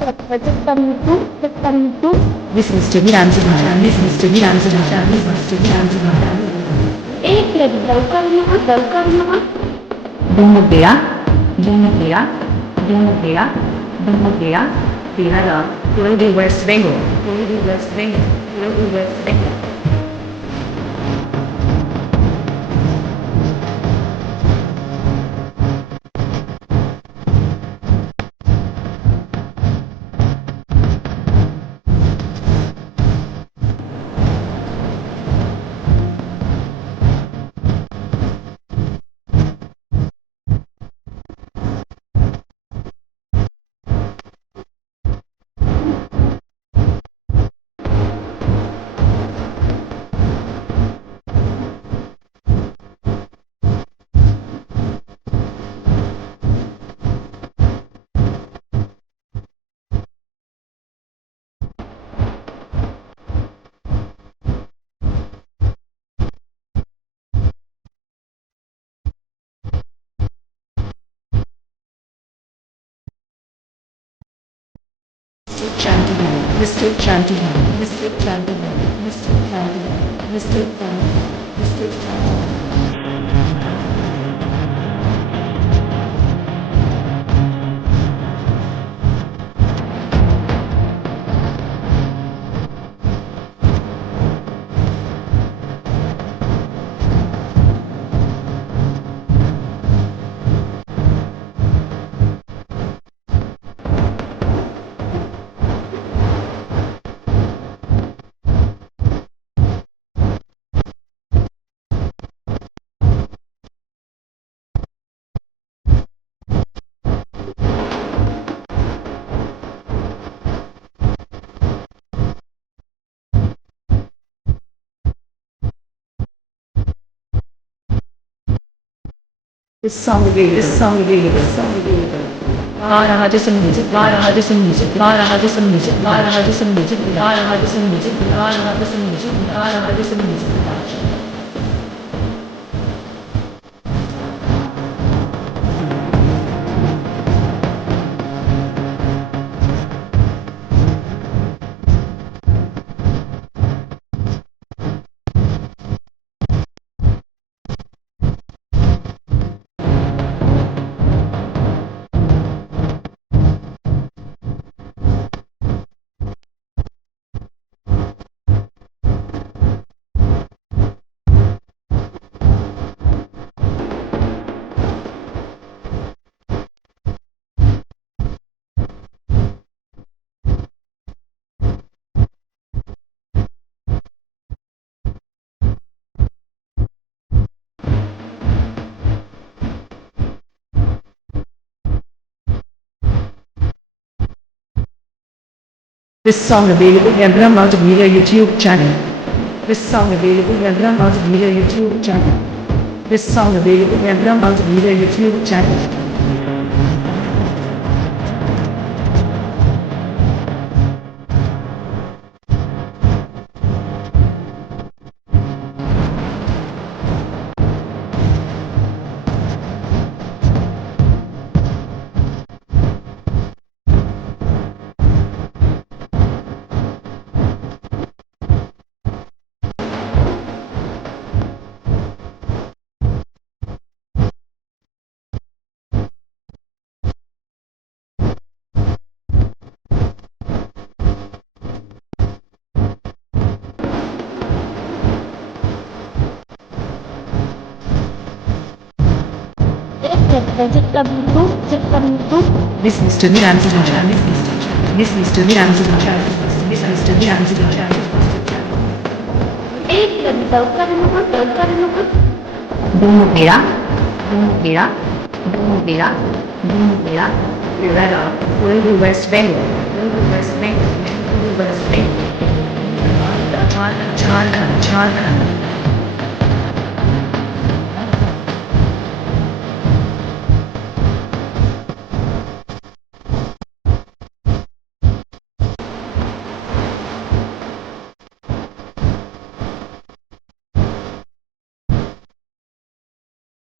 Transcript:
This is to be answered. This is to be answered. This is to be answered. एक minute लवकर Bumubea, Bumubea, Bumubea, Bumubea, Tirada, Lady West Bengal, Lady West Bengal, Lady West Bengal. Mr. Chandigarh, Mr. Chandigarh, Mr. Chandigarh, Mr. Chandigarh, Mr. Chandigarh, Mr. Chandigarh. This song again, this song again, this song again. Lara Hudson music, Lara Hudson music, Lara Hudson music, Lara Hudson music, Lara Hudson music, Lara Hudson music, Lara Hudson music. This song available in Brahma Multimedia YouTube channel. This song available in Brahma Multimedia YouTube channel. This song available in Brahma Multimedia YouTube channel. This is to be answered. This is to be answered. This is to be answered. एक minute लवकर Bumubea, Bumubea, Bumubea, Bumubea, Tirada, Lady West Bengal, Lady West Bengal, Lady West Bengal. Jharkhand, Jharkhand, Jharkhand.